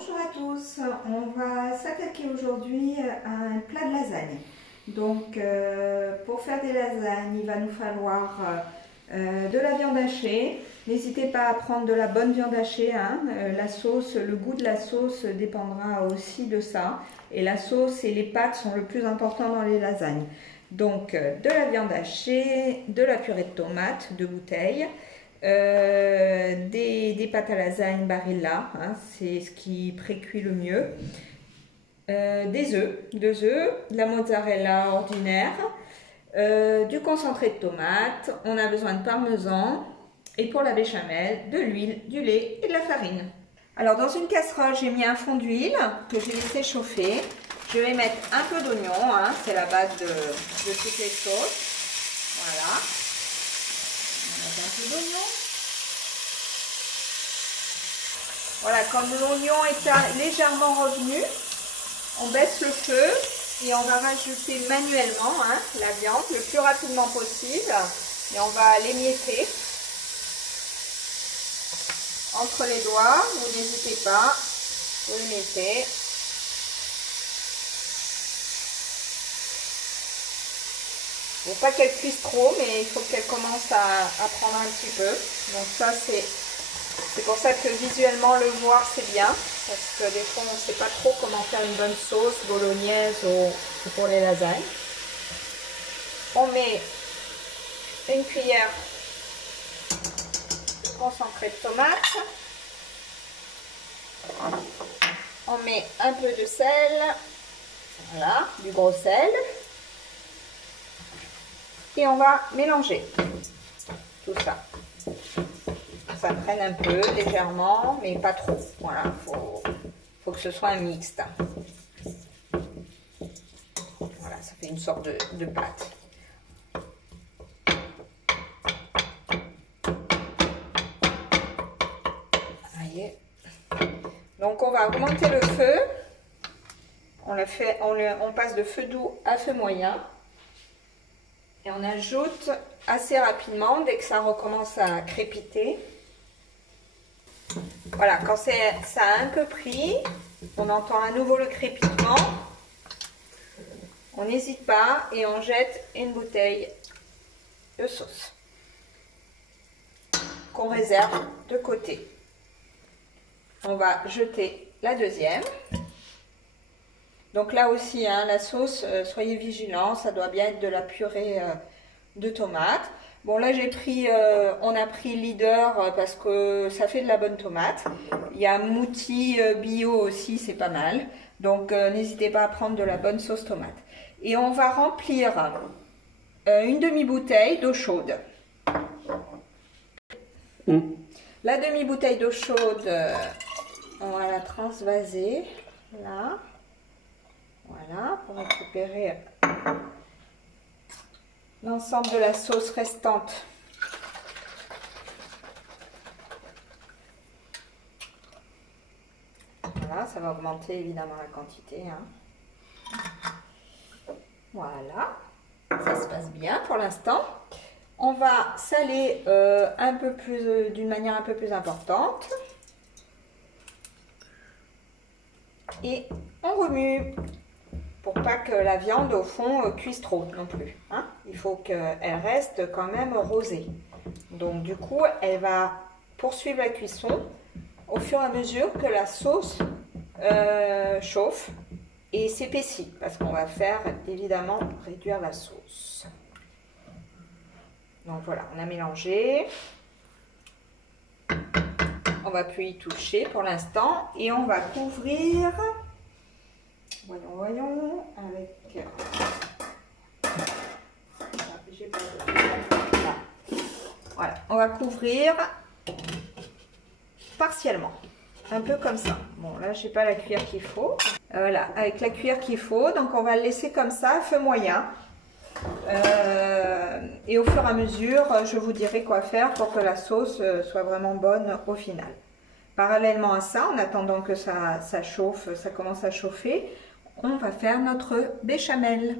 Bonjour à tous, on va s'attaquer aujourd'hui à un plat de lasagne. Donc pour faire des lasagnes, il va nous falloir de la viande hachée. N'hésitez pas à prendre de la bonne viande hachée, hein. La sauce, le goût de la sauce dépendra aussi de ça. Et la sauce et les pâtes sont le plus important dans les lasagnes. Donc de la viande hachée, de la purée de tomates de bouteille. Des pâtes à lasagne Barilla, hein, c'est ce qui précuit le mieux, des œufs, 2 œufs, de la mozzarella ordinaire, du concentré de tomate, on a besoin de parmesan et pour la béchamel, de l'huile, du lait et de la farine. Alors dans une casserole, j'ai mis un fond d'huile que j'ai laissé chauffer. Je vais mettre un peu d'oignon, hein, c'est la base de toutes les sauces. Voilà. Un peu d'oignon. Voilà, comme l'oignon est légèrement revenu, on baisse le feu et on va rajouter manuellement, hein, la viande le plus rapidement possible et on va l'émietter entre les doigts. Vous n'hésitez pas, vous l'émiettez. Il ne faut pas qu'elle cuise trop, mais il faut qu'elle commence à prendre un petit peu. Donc ça, c'est pour ça que visuellement le voir c'est bien, parce que des fois on ne sait pas trop comment faire une bonne sauce bolognaise ou pour les lasagnes. On met une cuillère de concentré de tomate. On met un peu de sel, voilà, du gros sel. Et on va mélanger tout ça. Ça traîne un peu légèrement, mais pas trop. Voilà, faut que ce soit un mixte. Voilà, ça fait une sorte de pâte. Voyez. Donc on va augmenter le feu. On passe de feu doux à feu moyen. Et on ajoute assez rapidement dès que ça recommence à crépiter. Voilà, quand ça a un peu pris, on entend à nouveau le crépitement. On n'hésite pas et on jette une bouteille de sauce qu'on réserve de côté. On va jeter la deuxième. Donc là aussi, hein, la sauce, soyez vigilants, ça doit bien être de la purée de tomates. Bon là on a pris Leader parce que ça fait de la bonne tomate. Il y a Mouti bio aussi, c'est pas mal. Donc n'hésitez pas à prendre de la bonne sauce tomate. Et on va remplir une demi-bouteille d'eau chaude. La demi-bouteille d'eau chaude, on va la transvaser là. Voilà, pour récupérer l'ensemble de la sauce restante. Voilà, ça va augmenter évidemment la quantité, hein. Voilà, ça se passe bien pour l'instant. On va saler d'une manière un peu plus importante. Et on remue. Pour pas que la viande au fond cuise trop non plus, hein. Il faut qu'elle reste quand même rosée. Donc du coup, elle va poursuivre la cuisson au fur et à mesure que la sauce chauffe et s'épaissit. Parce qu'on va faire évidemment réduire la sauce. Donc voilà, on a mélangé. On va plus y toucher pour l'instant et on va couvrir. Voyons, avec... Voilà, on va couvrir partiellement, un peu comme ça. Bon, là, j'ai pas la cuillère qu'il faut. Voilà, avec la cuillère qu'il faut, donc on va le laisser comme ça, à feu moyen. Et au fur et à mesure, je vous dirai quoi faire pour que la sauce soit vraiment bonne au final. Parallèlement à ça, en attendant que ça chauffe, ça commence à chauffer, on va faire notre béchamel.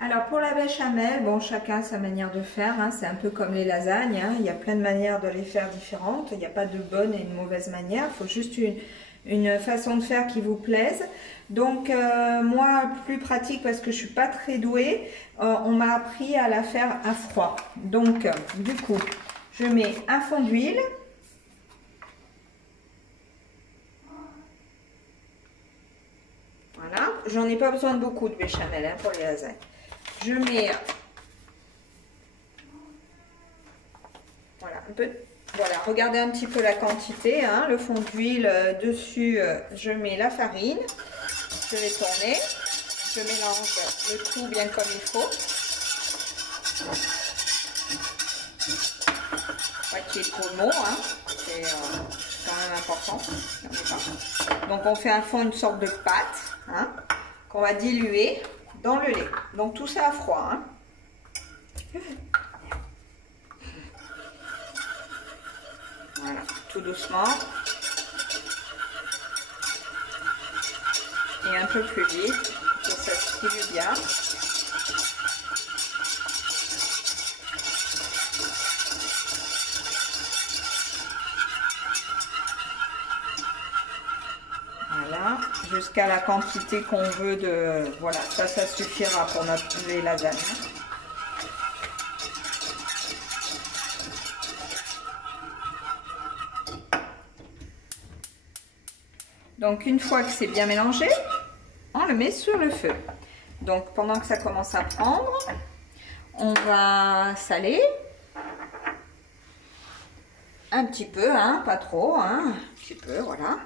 Alors pour la béchamel, bon, chacun a sa manière de faire, hein, c'est un peu comme les lasagnes, hein, il y a plein de manières de les faire différentes, il n'y a pas de bonne et de mauvaise manière, il faut juste une façon de faire qui vous plaise. Donc moi, plus pratique parce que je suis pas très douée, on m'a appris à la faire à froid. Donc du coup, je mets un fond d'huile. Voilà, j'en ai pas besoin de beaucoup de béchamel hein, pour les lasagnes. Je mets voilà un peu. Voilà, regardez un petit peu la quantité, hein, le fond d'huile dessus. Je mets la farine. Je vais tourner. Je mélange le tout bien comme il faut. Moitié pommeau, hein, c'est quand même important. Donc on fait un fond, une sorte de pâte, hein, qu'on va diluer dans le lait. Donc tout ça à froid. Hein. Voilà, tout doucement. Et un peu plus vite, pour que ça se dilue bien. Voilà, jusqu'à la quantité qu'on veut de... Voilà, ça suffira pour les lasagnes. Donc une fois que c'est bien mélangé, on le met sur le feu. Donc pendant que ça commence à prendre, on va saler un petit peu, hein, pas trop, hein, un petit peu, voilà.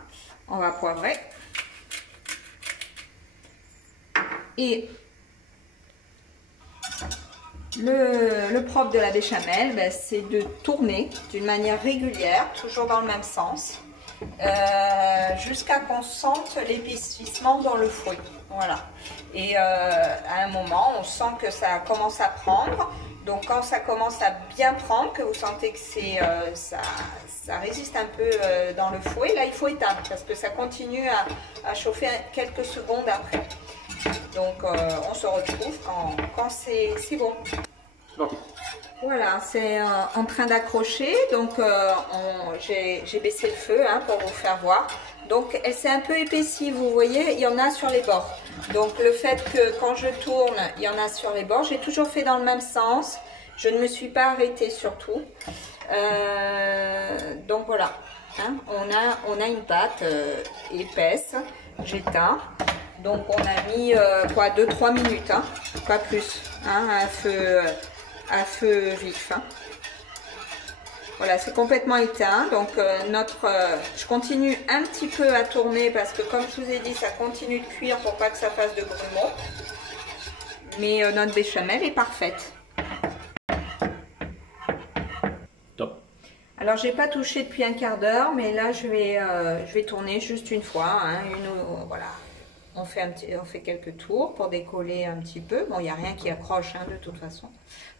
On va poivrer. Et le propre de la béchamel, ben, c'est de tourner d'une manière régulière, toujours dans le même sens. Jusqu'à qu'on sente l'épaississement dans le fruit, voilà. Et à un moment on sent que ça commence à prendre, donc quand ça commence à bien prendre, que vous sentez que c'est ça résiste un peu dans le fouet, là il faut éteindre parce que ça continue à chauffer quelques secondes après. Donc on se retrouve quand c'est bon. Voilà, c'est en train d'accrocher, donc j'ai baissé le feu hein, pour vous faire voir. Donc elle s'est un peu épaissie, vous voyez, il y en a sur les bords. Donc le fait que quand je tourne, il y en a sur les bords, j'ai toujours fait dans le même sens. Je ne me suis pas arrêtée surtout. Donc voilà, hein, on a une pâte épaisse, j'éteins. Donc on a mis quoi, 2-3 minutes, hein, pas plus, hein, à feu vif. Hein. Voilà, c'est complètement éteint. Donc je continue un petit peu à tourner parce que comme je vous ai dit, ça continue de cuire pour pas que ça fasse de grumeaux. Mais notre béchamel est parfaite. Top. Alors j'ai pas touché depuis un quart d'heure, mais là je vais tourner juste une fois, hein, voilà. On fait quelques tours pour décoller un petit peu. Bon, il n'y a rien qui accroche hein, de toute façon.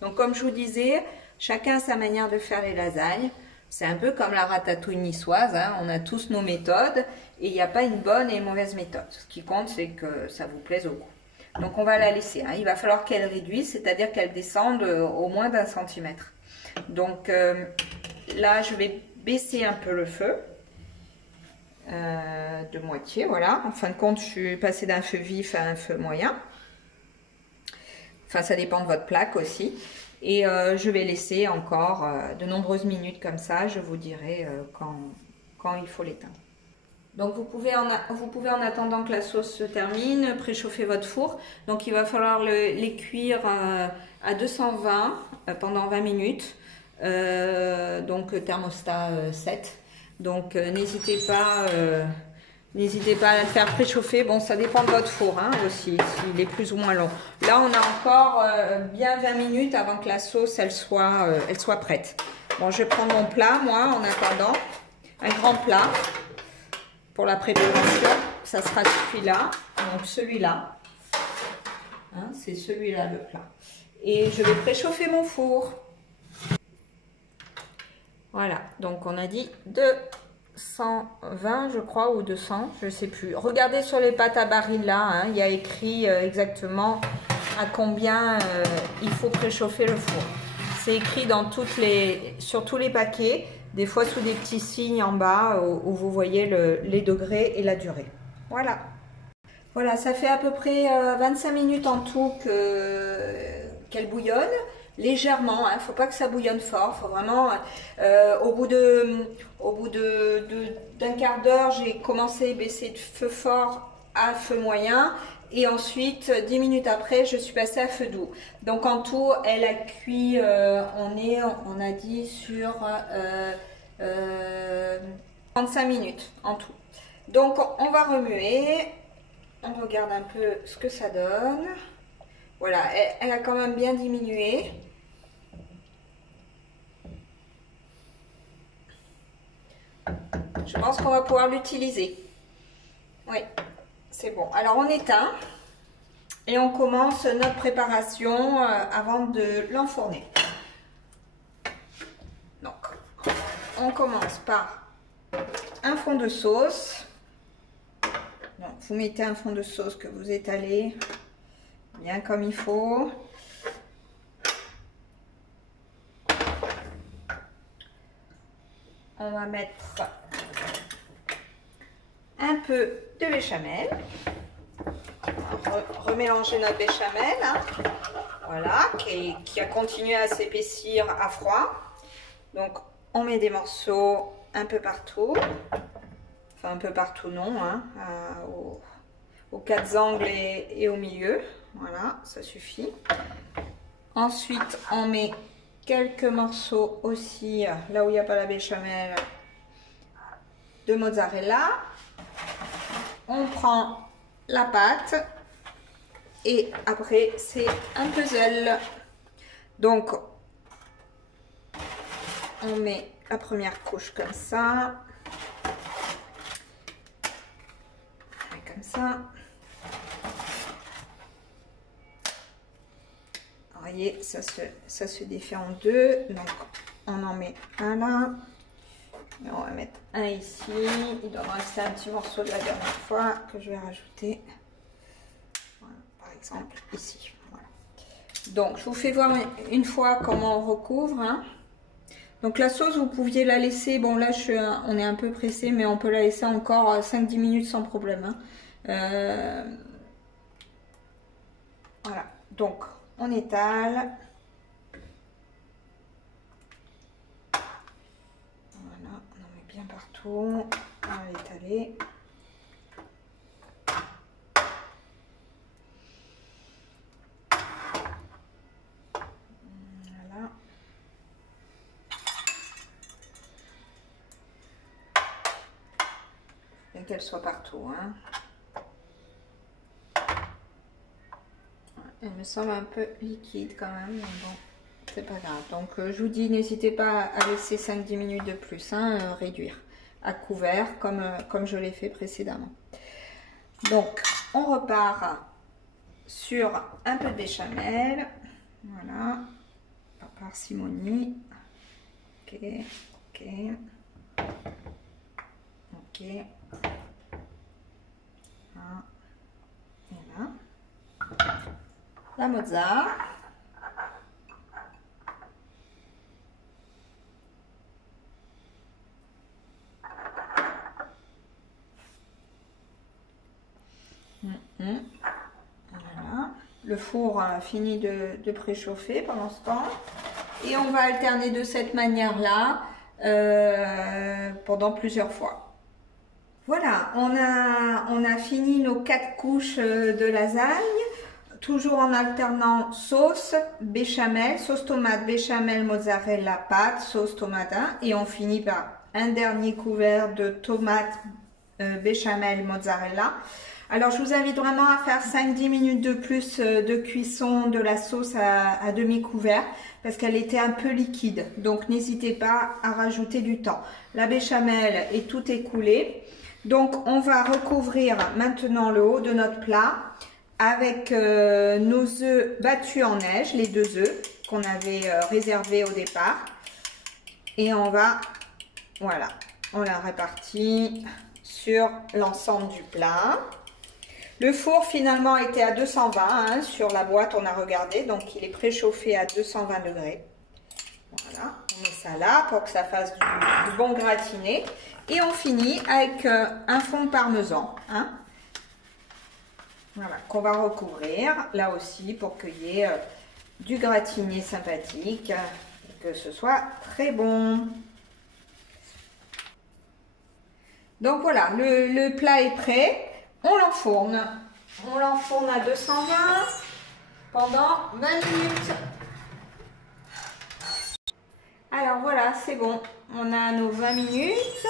Donc comme je vous disais, chacun a sa manière de faire les lasagnes. C'est un peu comme la ratatouille niçoise. Hein. On a tous nos méthodes et il n'y a pas une bonne et une mauvaise méthode. Ce qui compte, c'est que ça vous plaise au goût. Donc on va la laisser. Hein. Il va falloir qu'elle réduise, c'est-à-dire qu'elle descende au moins d'1 centimètre. Donc là, je vais baisser un peu le feu. De moitié, voilà. En fin de compte, je suis passée d'un feu vif à un feu moyen. Enfin, ça dépend de votre plaque aussi. Et je vais laisser encore de nombreuses minutes comme ça. Je vous dirai quand il faut l'éteindre. Donc vous pouvez en attendant que la sauce se termine, préchauffer votre four. Donc il va falloir les cuire à 220 pendant 20 minutes. Donc thermostat 7. Donc n'hésitez pas à le faire préchauffer. Bon, ça dépend de votre four hein, aussi, s'il est plus ou moins long. Là, on a encore bien 20 minutes avant que la sauce elle soit prête. Bon, je vais prendre mon plat, moi, en attendant. Un grand plat pour la préparation. Ça sera celui-là. Donc celui-là. Hein, c'est celui-là le plat. Et je vais préchauffer mon four. Voilà, donc on a dit 220 je crois ou 200, je ne sais plus. Regardez sur les pâtes à baril là, hein, il y a écrit exactement à combien il faut préchauffer le four. C'est écrit sur tous les paquets, des fois sous des petits signes en bas où vous voyez les degrés et la durée. Voilà. Voilà, ça fait à peu près 25 minutes en tout qu'elle bouillonne. Légèrement, il ne faut pas que ça bouillonne fort, faut vraiment, au bout d'un quart d'heure, j'ai commencé à baisser de feu fort à feu moyen et ensuite 10 minutes après, je suis passée à feu doux. Donc en tout, elle a cuit, on a dit sur 35 minutes en tout. Donc on va remuer, on regarde un peu ce que ça donne. Voilà, elle a quand même bien diminué. Je pense qu'on va pouvoir l'utiliser. Oui, c'est bon. Alors on éteint et on commence notre préparation avant de l'enfourner. Donc, on commence par un fond de sauce. Donc, vous mettez un fond de sauce que vous étalez bien comme il faut. On va mettre un peu de béchamel. On va remélanger notre béchamel, hein. Voilà, qui a continué à s'épaissir à froid. Donc, on met des morceaux un peu partout. Enfin, un peu partout, non, hein, aux quatre angles et au milieu. Voilà, ça suffit. Ensuite, on met quelques morceaux aussi, là où il n'y a pas la béchamel, de mozzarella. On prend la pâte et après c'est un puzzle. Donc on met la première couche comme ça, comme ça. Vous voyez, ça se défait en deux, donc on en met un là. Et on va mettre un ici. Il doit me rester un petit morceau de la dernière fois que je vais rajouter. Voilà, par exemple ici. Voilà. Donc je vous fais voir une fois comment on recouvre, hein. Donc la sauce, vous pouviez la laisser, bon là on est un peu pressé, mais on peut la laisser encore 5-10 minutes sans problème, hein. Voilà, donc on étale. Partout, on va l'étaler. Voilà. Bien qu'elle soit partout, hein. Elle me semble un peu liquide quand même, mais bon. C'est pas grave. Donc je vous dis, n'hésitez pas à laisser 5-10 minutes de plus, hein, réduire à couvert comme je l'ai fait précédemment. Donc on repart sur un peu de béchamel. Voilà, par parcimonie. Ok, ok, ok. Là. Et là. La mozza. Voilà. Le four a fini de préchauffer pendant ce temps et on va alterner de cette manière là pendant plusieurs fois. Voilà, on a fini nos 4 couches de lasagne, toujours en alternant sauce, béchamel, sauce tomate, béchamel, mozzarella, pâte, sauce tomate, hein, et on finit par un dernier couvert de tomate, béchamel, mozzarella. Alors je vous invite vraiment à faire 5-10 minutes de plus de cuisson de la sauce à demi-couvert parce qu'elle était un peu liquide. Donc n'hésitez pas à rajouter du temps. La béchamel est tout écoulée. Donc on va recouvrir maintenant le haut de notre plat avec nos œufs battus en neige, les 2 œufs qu'on avait réservés au départ. Et on va, voilà, on la répartit sur l'ensemble du plat. Le four finalement était à 220, hein, sur la boîte on a regardé, donc il est préchauffé à 220 degrés. Voilà, on met ça là pour que ça fasse du bon gratiné. Et on finit avec un fond de parmesan. Hein. Voilà, qu'on va recouvrir là aussi pour qu'il y ait du gratiné sympathique et que ce soit très bon. Donc voilà, le plat est prêt. On l'enfourne. On l'enfourne à 220 pendant 20 minutes. Alors voilà, c'est bon. On a nos 20 minutes.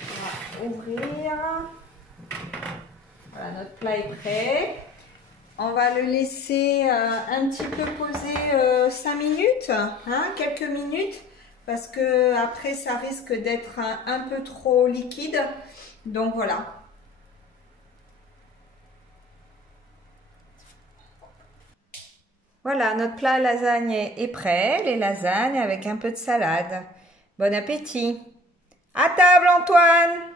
On va ouvrir. Voilà, notre plat est prêt. On va le laisser un petit peu poser 5 minutes, hein, quelques minutes, parce que après ça risque d'être un peu trop liquide. Donc voilà. Voilà, notre plat lasagne est prêt. Les lasagnes avec un peu de salade. Bon appétit. À table, Antoine!